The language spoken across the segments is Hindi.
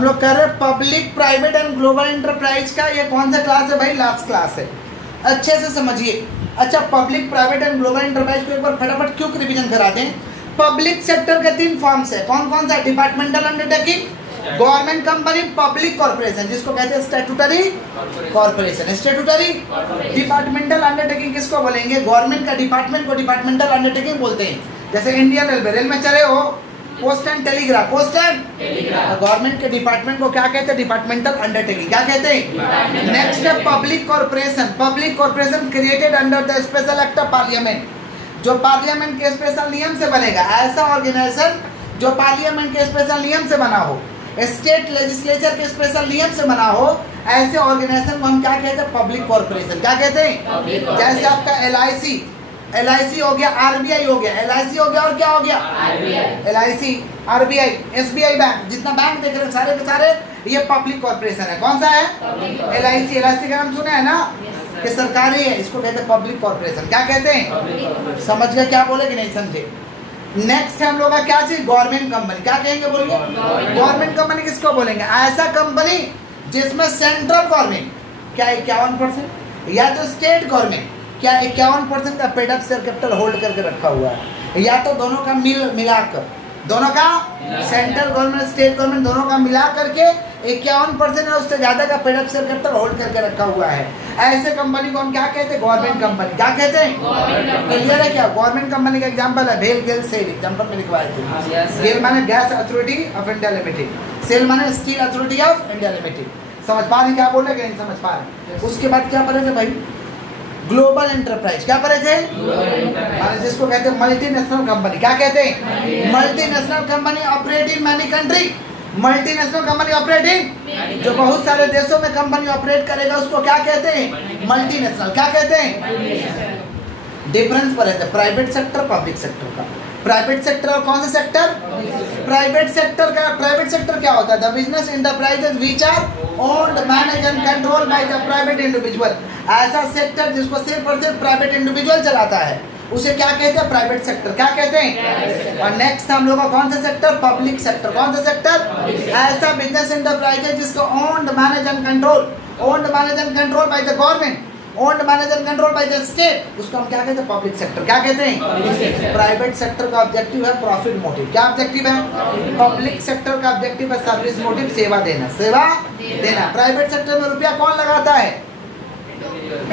हम लोग कर रहे हैं public private and global enterprise का। ये कौन सा क्लास है भाई? लास्ट क्लास है, अच्छे से समझिए। अच्छा, public private and global enterprise को एक बार फटाफट क्यों रिवीजन करा दें। पब्लिक सेक्टर के 3 फॉर्म्स है, कौन कौन सा? Departmental undertaking, government company, public corporation, जिसको कहते हैं statutory corporation. Statutory departmental undertaking किसको बोलेंगे? गवर्नमेंट का डिपार्टमेंट को डिपार्टमेंटल अंडरटेकिंग बोलते हैं। जैसे इंडियन रेलवे, रेल में चले हो, post and telegraph, post and government के डिपार्टमेंट को क्या कहते हैं? Departmental undertaking. क्या कहते हैं? नेक्स्ट है public corporation. Public corporation created under the special act of parliament, जो पार्लियामेंट के स्पेशल नियम से बनेगा। ऐसा ऑर्गेनाइजेशन जो पार्लियामेंट के स्पेशल नियम से बना हो, स्टेट लेजिस्लेचर के स्पेशल नियम से बना हो, ऐसे ऑर्गेनाइजेशन को हम क्या कहते हैं? Public corporation. क्या कहते हैं? जैसे आपका LIC हो गया, RBI हो गया, LIC हो गया और क्या हो गया? LIC, RBI, SBI बैंक, जितना बैंक देख रहे हैं सारे के सारे ये पब्लिक कॉर्पोरेशन है। कौन सा है? LIC का नाम सुना है ना, कि सरकारी है, इसको कहते हैं पब्लिक कॉर्पोरेशन। क्या कहते हैं? समझ गए क्या बोले कि नहीं समझे? नेक्स्ट है हम लोग का क्या चीज? Government company. क्या कहेंगे बोलिए? गवर्नमेंट कंपनी किसको बोलेंगे? ऐसा कंपनी जिसमें सेंट्रल गवर्नमेंट क्या 51% या तो स्टेट गवर्नमेंट क्या 51% का paid up share capital hold करके रखा हुआ है, या तो दोनों का मिलाकर, दोनों का सेंट्रल गवर्नमेंट स्टेट गवर्नमेंट दोनों का मिला करके 51% है उससे ज्यादा का paid up share capital hold करके रखा हुआ है। ऐसे कंपनी को हम क्या कहते हैं? Government company. क्या कहते हैं? क्लियर है क्या? गवर्नमेंट कंपनी का एग्जांपल है भेल, गेल, सेल। एग्जांपल में लिखवाए थे। गेल माने Gas Authority of India Limited, SAIL माने Steel Authority of India Limited. समझ पा रहे? क्या बोल रहे? नहीं समझ पा रहे? उसके बाद क्या पढ़े थे भाई? Global enterprise. क्या पढ़े थे? जिसको कहते हैं मल्टीनेशनल कंपनी। क्या कहते हैं? Multinational company operate in many country. Multinational company operating, जो बहुत सारे देशों में कंपनी ऑपरेट करेगा उसको क्या कहते हैं? मल्टीनेशनल। क्या कहते हैं? डिफरेंस पर है प्राइवेट सेक्टर पब्लिक सेक्टर का। प्राइवेट सेक्टर और कौन सा सेक्टर? प्राइवेट सेक्टर का। प्राइवेट सेक्टर क्या होता है? The business enterprises which are owned, manage and control by the private individual. ऐसा सेक्टर जिसको सिर्फ और सिर्फ प्राइवेट इंडिविजुअल चलाता है उसे क्या कहते हैं? Private sector. क्या कहते हैं? और नेक्स्ट हम लोग का कौन सा सेक्टर? Public sector. कौन सा सेक्टर? ऐसा बिजनेस एंटरप्राइजेज जिसको owned, manage and control, owned, manage and control by the government, owned, manage and control by the state, उसको हम क्या कहते हैं? Public sector. क्या कहते हैं? प्राइवेट सेक्टर का ऑब्जेक्टिव है प्रॉफिट मोटिव। क्या ऑब्जेक्टिव है? पब्लिक सेक्टर का ऑब्जेक्टिव है सर्विस मोटिव, सेवा देना, सेवा देना। प्राइवेट सेक्टर में रुपया कौन लगाता है?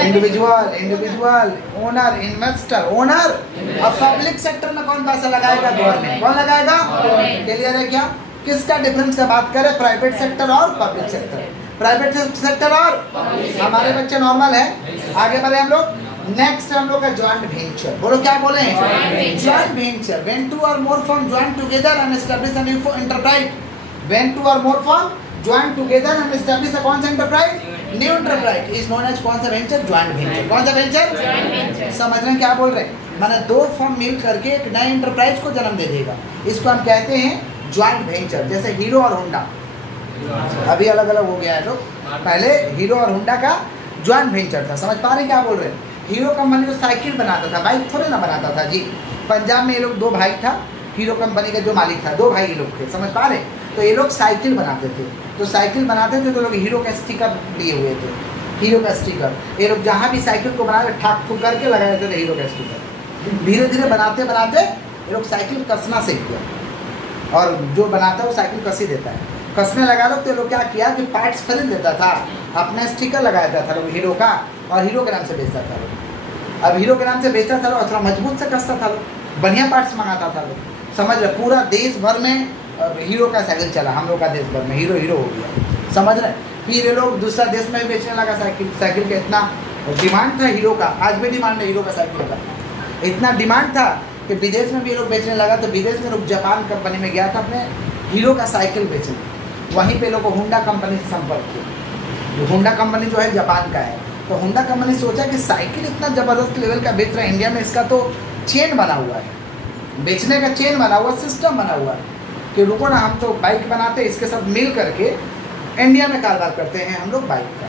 Individual, owner, investor, owner. और पब्लिक सेक्टर में कौन पैसा लगाएगा? गवर्नमेंट। कौन लगाएगा? क्लियर है क्या? किसका डिफरेंस का बात करें? प्राइवेट सेक्टर और पब्लिक सेक्टर। प्राइवेट सेक्टर और हमारे बच्चे नॉर्मल है। आगे बढ़े हम लोग। नेक्स्ट हम लोग का ज्वाइंट वेंचर। बोलो क्या बोले? Joint venture. When two or more firm join together and establish a new enterprise. When two or more firm join together and establish a कौन सा enterprise? New enterprise is known as कौन सा वेंचर? Joint venture. कौन सा वेंचर? समझ रहे हैं क्या बोल रहे हैं? माने 2 फर्म मिल करके एक नए एंटरप्राइज को जन्म दे देगा, इसको हम कहते हैं ज्वाइंट वेंचर। जैसे हीरो और होंडा, अभी अलग अलग हो गया है लोग, पहले हीरो और होंडा का ज्वाइंट वेंचर था। समझ पा रहे हैं क्या बोल रहे हैं? हीरो कंपनी को साइकिल बनाता था, बाइक थोड़े ना बनाता था जी। पंजाब में ये लोग 2 भाई था, हीरो कंपनी का जो मालिक था, 2 भाई ये लोग थे। समझ पा रहे? तो ये लोग साइकिल बनाते थे, तो साइकिल बनाते थे तो लोग हीरो का स्टिकर लिए हुए थे, हीरो का स्टिकर। ये लोग जहाँ भी साइकिल को बना ठाक ठुक करके लगा देते थे हीरो का स्टिकर। धीरे धीरे बनाते बनाते ये लोग साइकिल कसना सीख गया, और जो बनाता है वो साइकिल कस ही देता है। कसने लगा लोग तो ये लोग क्या किया कि पार्ट्स खरीद लेता था, अपना स्टिकर लगा देता था लोग हीरो का, और हीरो के नाम से बेचता था लोग। अब हीरो के नाम से बेचता था लोग, थोड़ा मजबूत से कसता था लोग, बढ़िया पार्ट्स मंगाता था लोग। समझ रहे? पूरा देश भर में हीरो का साइकिल चला, हम लोग का देश भर में हीरो हीरो हो गया। समझ रहे? फिर ये लोग दूसरा देश में भी बेचने लगा साइकिल। साइकिल का इतना डिमांड था हीरो का, आज भी डिमांड है हीरो का साइकिल का। इतना डिमांड था कि विदेश में भी ये लोग बेचने लगा। तो विदेश में लोग जापान कंपनी में गया था अपने हीरो का साइकिल बेचने, वहीं पे लोग होंडा कंपनी से संपर्क किया। होंडा कंपनी जो है जापान का है, तो होंडा कंपनी सोचा कि साइकिल इतना ज़बरदस्त लेवल का बेच रहा है इंडिया में, इसका तो चेन बना हुआ है, बेचने का चेन बना हुआ, सिस्टम बना हुआ है कि रुको ना, हम तो बाइक बनाते हैं, इसके साथ मिल करके इंडिया में कारोबार करते हैं हम लोग बाइक का।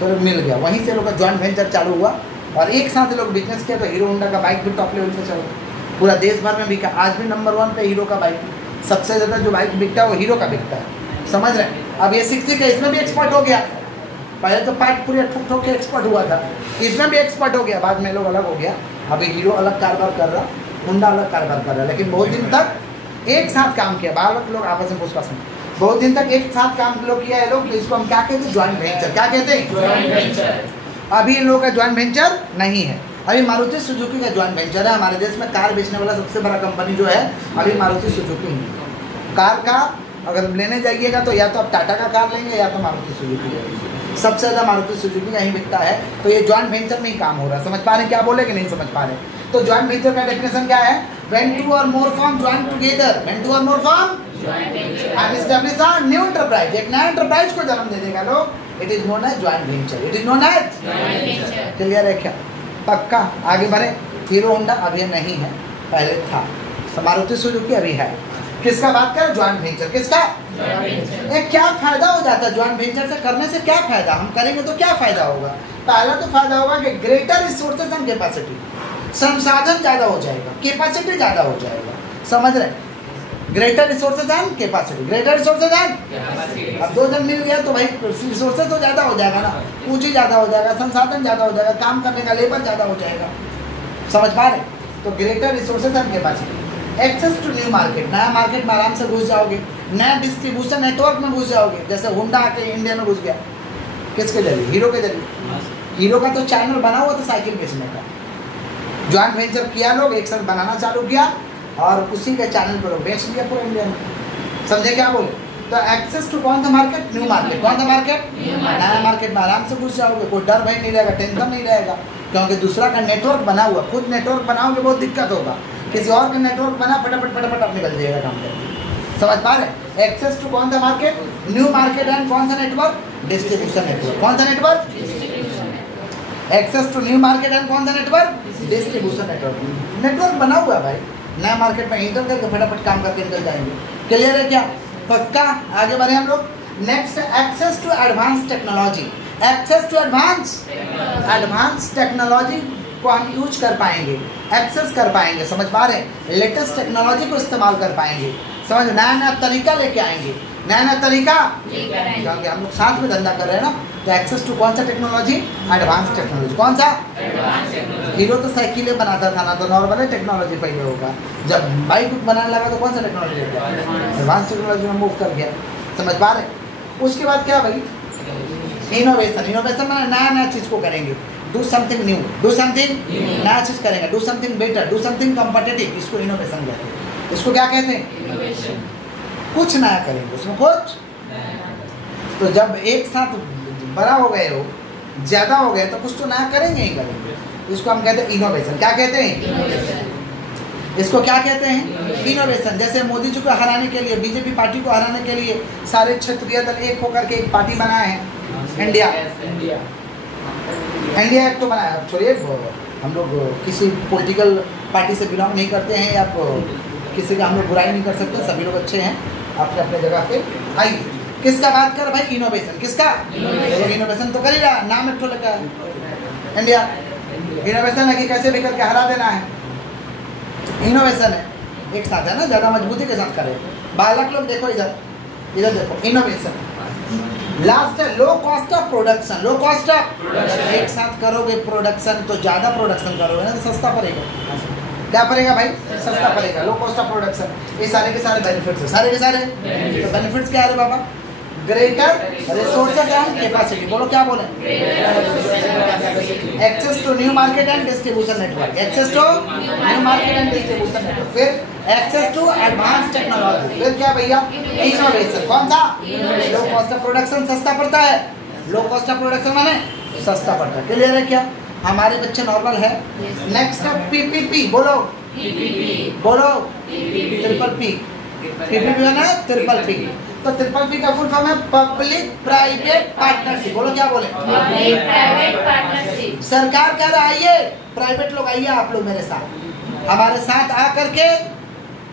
तो लोग मिल गया, वहीं से लोग का ज्वाइंट वेंचर चालू हुआ और एक साथ लोग बिजनेस किया। तो हीरो होंडा का बाइक भी टॉप लेवल पे चल रहा, पूरा देश भर में बिका। आज भी नंबर 1 पे हीरो का बाइक, सबसे ज़्यादा जो बाइक बिकता है वो हीरो का बिकता है। समझ रहे हैं? अब ये 60 का इसमें भी एक्सपर्ट हो गया। पहले तो पार्ट पूरे ठुक के एक्सपर्ट हुआ था, इसमें भी एक्सपर्ट हो गया, बाद में लोग अलग हो गया। अभी हीरो अलग कारोबार कर रहा, होंडा अलग कारोबार कर रहा, लेकिन बहुत दिन तक एक साथ काम किया। बार लोग आपस में पूछता सुन, बहुत दिन तक एक साथ काम लोग किया है लोग, इसको हम क्या कहते हैं? Joint venture. क्या कहते हैं? Joint venture. अभी इन लोगों का ज्वाइंट वेंचर नहीं है। अभी मारुति सुजुकी का ज्वाइंट वेंचर है। हमारे देश में कार बेचने वाला सबसे बड़ा कंपनी जो है अभी मारुति सुजुकी है। कार का अगर लेने जाइएगा तो या तो आप टाटा का कार लेंगे या तो मारुति सुजुकी लेंगे। सबसे ज़्यादा मारुति सुजुकी का ही बिकता है। तो ये ज्वाइंट वेंचर में ही काम हो रहा है। समझ पा रहे हैं क्या बोले कि नहीं समझ पा रहे? तो ज्वाइंट वेंचर का डेफिनेशन क्या है? When two or more firms join together, when two or more firms and establish a new enterprise, एक नया एंटरप्राइज को जन्म दे देगा लोग, it is known as joint venture. It is known as joint venture. Clear है क्या? पक्का आगे बढ़े। हीरो होंडा अभी नहीं है, पहले था। मारुति सुजुकी अभी है। किसका बात करें? Joint venture. किसका? एक क्या फायदा हो जाता है ज्वाइंट वेंचर से करने से? क्या फायदा? हम करेंगे तो क्या फायदा होगा? पहला तो फायदा होगा कि ग्रेटर रिसोर्सेज एंड कैपेसिटी, संसाधन ज्यादा हो जाएगा, कैपेसिटी ज्यादा हो जाएगा। समझ रहे? Greater resources and capacity, greater resources and. अब दो जन मिल गया तो भाई रिसोर्सेज तो ज्यादा हो जाएगा ना, पूंजी ज्यादा हो जाएगा, संसाधन ज्यादा हो जाएगा, काम करने का लेबर ज्यादा हो जाएगा। समझ पा रहे? तो greater resources and capacity. Access to new market, नया मार्केट में आराम से घुस जाओगे, नया डिस्ट्रीब्यूशन नेटवर्क में घुस जाओगे। जैसे होंडा आके इंडिया में घुस गया, किसके जरिए? हीरो के जरिए। हीरो का तो चैनल बना हुआ था साइकिल बेचने का, ज्वाइंट वेंचर किया, लोग एक साथ बनाना चालू किया और उसी के चैनल पर बेच दिया पूरे इंडिया में। समझे क्या बोले? तो एक्सेस टू कौन सा मार्केट? New market. कौन सा मार्केट? नया मार्केट में आराम से घुस जाओगे, कोई डर भय नहीं रहेगा, टेंशन नहीं रहेगा, क्योंकि दूसरा का नेटवर्क बना हुआ। खुद नेटवर्क बनाओगे बहुत दिक्कत होगा, किसी और का नेटवर्क बना फटाफट फटाफट आप निकल जाएगा काम करके। समझ पा रहे? एक्सेस टू कौन सा मार्केट? न्यू मार्केट एंड कौन सा नेटवर्क? Distribution network. कौन सा network? Access to new market and कौन सा नेटवर्क? Distribution network. नेटवर्क बना हुआ है भाई, नया मार्केट में एंटर करके फटाफट काम करके निकल जाएंगे। क्लियर है क्या? पक्का आगे बढ़े हम लोग। Next, access to advance technology. Access to advance technology को हम यूज कर पाएंगे, एक्सेस कर पाएंगे। समझ पा रहे? लेटेस्ट टेक्नोलॉजी को इस्तेमाल कर पाएंगे। समझ? नया नया तरीका लेके आएंगे, नया नया तरीका, क्योंकि हम लोग साथ में धंधा कर रहे हैं ना। तो एक्सेस टू कौन सा टेक्नोलॉजी? Advance technology. कौन सा? हीरो तो साइकिलें बनाता था ना, तो नॉर्मल टेक्नोलॉजी पहले होगा। जब बाइक बनाने लगा तो कौन सा टेक्नोलॉजी लेके आया? एडवांस टेक्नोलॉजी में मूव कर गया। समझ पा रहे? उसके बाद क्या भाई? इनोवेशन। इनोवेशन में नया नया चीज़ को करेंगे, do something new, do something नया चीज़ करेंगे, do something better, do something competitive. इसको इनोवेशन कहते हैं। इसको क्या कहते हैं? कुछ नया करेंगे, उसमें कुछ। तो जब एक साथ बड़ा हो गए हो, ज़्यादा हो गए, तो कुछ तो नया करेंगे ही करेंगे। इसको हम कहते हैं इनोवेशन। क्या कहते हैं? इसको क्या कहते हैं? इनोवेशन। जैसे मोदी जी को हराने के लिए, बीजेपी पार्टी को हराने के लिए सारे क्षेत्रीय दल एक होकर के एक पार्टी बनाए हैं, इंडिया एक तो बनाया। छोड़िए, हम लोग किसी पॉलिटिकल पार्टी से बिलोंग नहीं करते हैं या किसी का हम लोग बुराई नहीं कर सकते, सभी लोग अच्छे हैं अपने अपने जगह पे। आइए, किसका बात कर भाई? इनोवेशन। किसका? इनोवेशन तो करेगा, नाम एक तो लगा इंडिया। इनोवेशन है कि कैसे भी करके हरा देना है, इनोवेशन है। एक साथ है ना, ज़्यादा मजबूती के साथ करें। बालक लोग देखो, इधर इधर देखो, इनोवेशन। लास्ट है low cost of production. Low cost of, एक साथ करोगे प्रोडक्शन तो ज़्यादा प्रोडक्शन करोगे ना, तो सस्ता पड़ेगा। क्या पड़ेगा भाई? सस्ता पड़ेगा। लो कॉस्ट ऑफ प्रोडक्शन, ये सारे के सारे बेनिफिट्स है, सारे के सारे। तो बेनिफिट्स क्या है बाबा? Greater resources and capacity. बोलो क्या बोले? Access to new market and distribution network. Access to new market and distribution network. फिर एक्सेस टू एडवांस टेक्नोलॉजी। फिर क्या भैया? इनोवेशन। कौन सा? लो कॉस्ट ऑफ प्रोडक्शन, सस्ता पड़ता है। लो कॉस्ट ऑफ प्रोडक्शन माने सस्ता पड़ता है। क्लियर है क्या? हमारे बच्चे नॉर्मल है। नेक्स्ट है पीपीपी। बोलो बोलो, ट्रिपल पी। पीपीपी है ना, ट्रिपल पी। तो ट्रिपल पी का फुल फॉर्म है पब्लिक प्राइवेट पार्टनरशिप। बोलो क्या बोले? Public private partnership. सरकार कह रहा है आइए, प्राइवेट लोग आइए, आप लोग मेरे साथ, हमारे साथ आकर के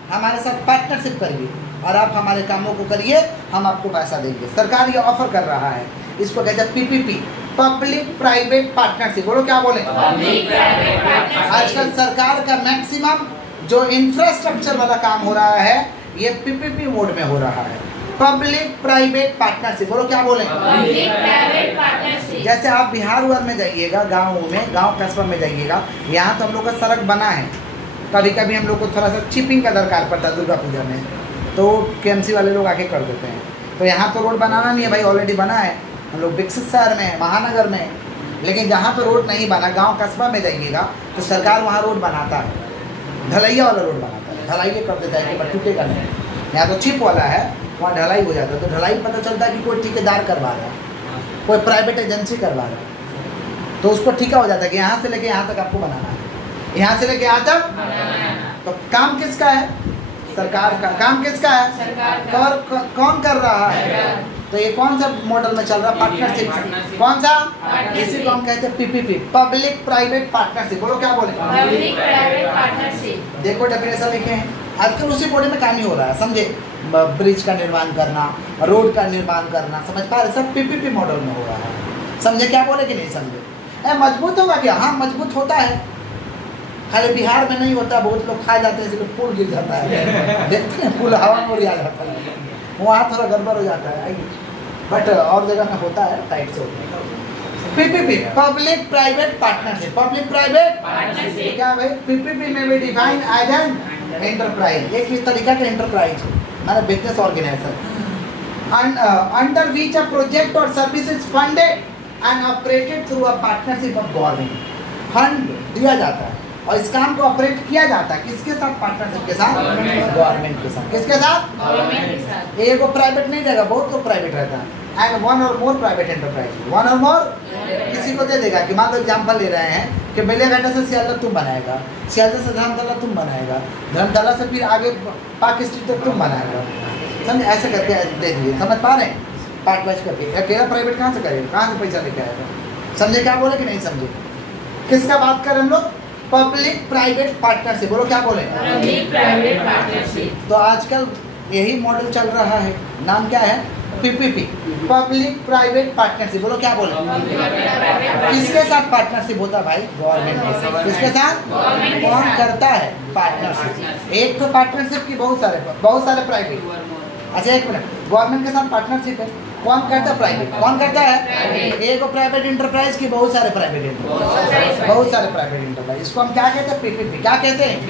हमारे साथ पार्टनरशिप करिए और आप हमारे कामों को करिए, हम आपको पैसा देंगे। सरकार ये ऑफर कर रहा है, इसको कहते हैं पीपीपी, पब्लिक प्राइवेट पार्टनरशिप। बोलो क्या बोले? आजकल सरकार का मैक्सिमम जो इंफ्रास्ट्रक्चर वाला काम हो रहा है, ये पीपीपी मोड में हो रहा है। पब्लिक प्राइवेट पार्टनरशिप, बोलो क्या बोले? Public private partnership. जैसे आप बिहार उहार में जाइएगा, गाँव में, गाँव कस्बा में जाइएगा, यहाँ तो हम लोग का सड़क बना है, कभी कभी हम लोग को थोड़ा सा चिपिंग का दरकार पड़ता है दुर्गा पूजा में, तो KMC वाले लोग आके कर देते हैं। तो यहाँ तो रोड बनाना नहीं है भाई, ऑलरेडी बना है, हम लोग विकसित शहर में, महानगर में। लेकिन जहाँ पर रोड नहीं बना, गांव कस्बा में जाइएगा तो सरकार वहाँ रोड बनाता है, ढलैया वाला रोड बनाता है, ढलाई कर देता है कि बस टूटेगा नहीं। यहाँ तो चिप वाला है, वहाँ ढलाई हो जाता है, तो ढलाई पता चलता है कि कोई ठेकेदार करवा रहा है, कोई प्राइवेट एजेंसी करवा रहा है, तो उसको ठेका हो जाता है कि यहाँ से लेके यहाँ तक आपको बनाना है, यहाँ से लेके यहाँ तक। तो काम किसका है? सरकार का। काम किसका है? सरकार का। और कौन कर रहा है? तो ये कौन सा मॉडल में चल रहा है? पार्टनरशिप। कौन सा? इसी को हम कहते हैं PPP, पब्लिक प्राइवेट पार्टनरशिप। बोलो क्या बोले? Public private partnership. देखो डेफिनेशन लिखे हैं, आजकल उसी बॉडी में काम ही हो रहा है, समझे? ब्रिज का निर्माण करना, रोड का निर्माण करना, समझ पा रहे? सब PPP मॉडल में हो रहा है, समझे? क्या बोले कि नहीं समझे? मजबूत होगा क्या? हाँ मजबूत होता है, खाली बिहार में नहीं होता, बहुत लोग खा जाते हैं, इसलिए पुल गिर जाता है, देखते हैं पुल हवा में उड़ जाता है, वहाँ थोड़ा गड़बड़ हो जाता है, बट और जगह में होता है, टाइट से होता है। PPP, public private partnership. Public private partnership क्या भाई? PPP में भी डिफाइन एज एन एंटरप्राइज, एक इस तरीका का एंटरप्राइज माने business organisation under which a project or service is funded and operated through a partnership of government. Fund दिया जाता है और इस काम को ऑपरेट किया जाता है किसके साथ? पार्टनरशिप के साथ, गवर्नमेंट के साथ। किसके साथ? गवर्नमेंट के साथ। एक को प्राइवेट नहीं देगा, बहुत लोग प्राइवेट रहता है, एंड वन और मोर प्राइवेट एंटरप्राइज, वन और मोर किसी को दे देगा कि मान लो एग्जाम्पल ले रहे हैं कि बेलेघाटा से सियालदह तुम बनाएगा, सियालदह से धर्मतला तुम बनाएगा, धर्मतला से फिर आगे पार्क स्ट्रीट तक तुम बनाएगा, समझ? ऐसे करके दे दिए, समझ पा रहे हैं? पार्ट वाइज करके। अकेला प्राइवेट कहाँ से करेगा? कहाँ से पैसा लेके आएगा? समझे? क्या बोले कि नहीं समझे? किसका बात करें हम लोग? Public private partnership. बोलो क्या बोले? Public private partnership. तो आजकल यही मॉडल चल रहा है, नाम क्या है? PPP, public private partnership. बोलो क्या बोले? किसके साथ पार्टनरशिप होता है भाई? गवर्नमेंट के साथ। किसके साथ? कौन करता है पार्टनरशिप? एक तो पार्टनरशिप की बहुत सारे प्राइवेट। अच्छा एक मिनट, गवर्नमेंट के साथ पार्टनरशिप है, कौन करता है? प्राइवेट। कौन करता है? एक प्राइवेट एंटरप्राइज की बहुत सारे प्राइवेट एंटरप्राइज। इसको हम क्या कहते हैं? PPP। क्या कहते हैं?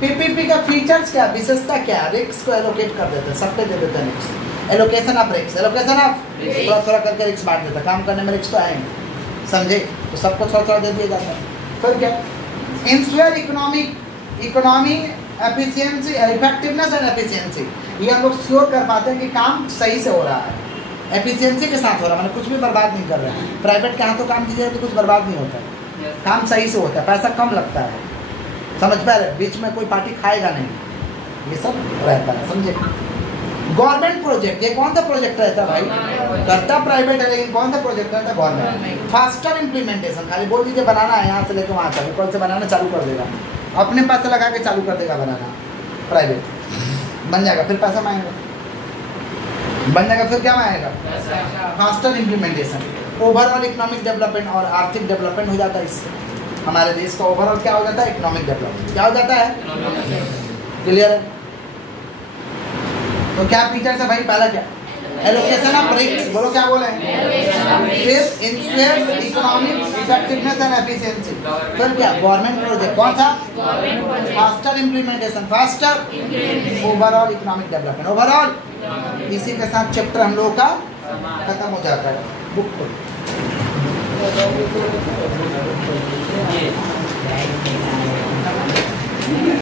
PPP का फीचर्स क्या, विशेषता क्या? रिस्क को एलोकेट कर देते हैं, सब पे दे देते हैं risk, allocation of risk, allocation of थोड़ा थोड़ा करके रिस्क बांट देता है, काम करने में रिस्क तो आएंगे, समझे? तो सबको थोड़ा थोड़ा दे दिया जाता है। फिर क्या? Ensure economy efficiency, effectiveness and efficiency. ये हम लोग श्योर कर पाते हैं कि काम सही से हो रहा है, एफिशिएंसी के साथ हो रहा है, मतलब कुछ भी बर्बाद नहीं कर रहा है। प्राइवेट के हाथों काम कीजिएगा तो कुछ बर्बाद नहीं होता है, काम सही से होता है, पैसा कम लगता है, समझ पा रहे? बीच में कोई पार्टी खाएगा नहीं, ये सब रहता है, समझे? गवर्नमेंट प्रोजेक्ट, ये कौन सा प्रोजेक्ट रहता है भाई? करता प्राइवेट है, लेकिन कौन सा प्रोजेक्ट रहता है? गवर्नमेंट। फास्टर इम्प्लीमेंटेशन, खाली बोल दीजिए बनाना है, यहाँ से लेकर वहाँ तक, कौन से बनाना चालू कर देगा, अपने पैसे लगा के चालू कर देगा बनाना, प्राइवेट बन जाएगा, फिर पैसा मांगेगा, बन जाएगा, फिर क्या मांगेगा? Faster implementation. Overall economic development और आर्थिक डेवलपमेंट हो जाता है इससे, हमारे देश का ओवरऑल क्या हो जाता है? Economic development. क्या हो जाता है? क्लियर है? तो क्या फीचर्स है भाई? पहला क्या? Allocation of risk. बोलो क्या बोले? फिर ensure economic effectiveness and efficiency. फिर क्या? Government project. कौन सा? Faster implementation, faster overall economic development, overall. इसी के साथ चैप्टर हम लोगों का खत्म हो जाता है। बुक